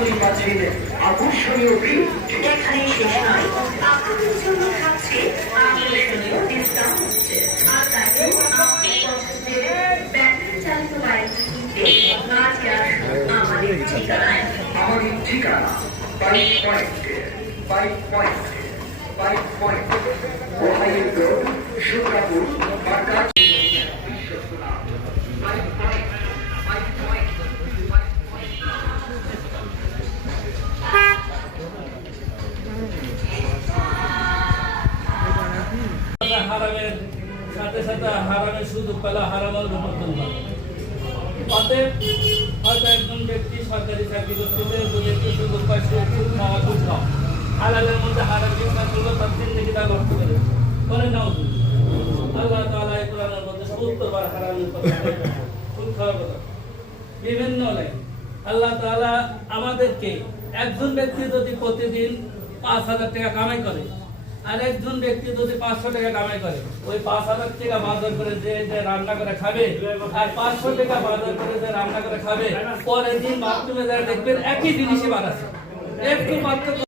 সকলেই পাচ্ছেন আকর্ষণীয় ভিড়। এখানে শেষ নয়, আপনাদের জন্য থাকছে আকর্ষণীয় ডিসকাউন্ট। আর তাতেও আপনি পছন্দের ব্যাটারি চালিত বাইকটি কিনতে আজই আসুন আমাদের ঠিকানায়। আমাদের ঠিকানা bike point, bike point, bike point, Ohio road, Sukapur, Dhaka. বিশ্বস্ত নাম bike point, bike point, bike point. হারামের সাথে সাথে হারামের সুযোগ পেলে হারামের সমর্থন করে। অতএব হয়তো একজন ব্যক্তি সরকারি চাকরি করতেছে, যদি একটু সুযোগ পায় সে খুব খাওয়া খুব খাওয়া হালালের মধ্যে হারাম চিন্তা করলো, তার জিন্দগি তা নষ্ট করে করে নাও। আল্লাহ তাআলা এই কোরআনের মধ্যে ৭০ বার হারামের কথা খুব খাওয়ার কথা বিভিন্ন লাইন। আল্লাহ তাআলা আমাদেরকে একজন ব্যক্তি যদি প্রতিদিন ৫,০০০ টাকা কামাই করে আর একজন ব্যক্তি যদি ৫০০ টাকা কামাই করে, ওই ৫,০০০ টাকা বাজার করে যে রান্না করে খাবে আর ৫০০ টাকা বাজার করে যে রান্না করে খাবে, পরের দিন বাথরুমে যায় দেখবেন একই জিনিসই বানাচ্ছে, একটু পার্থক্য।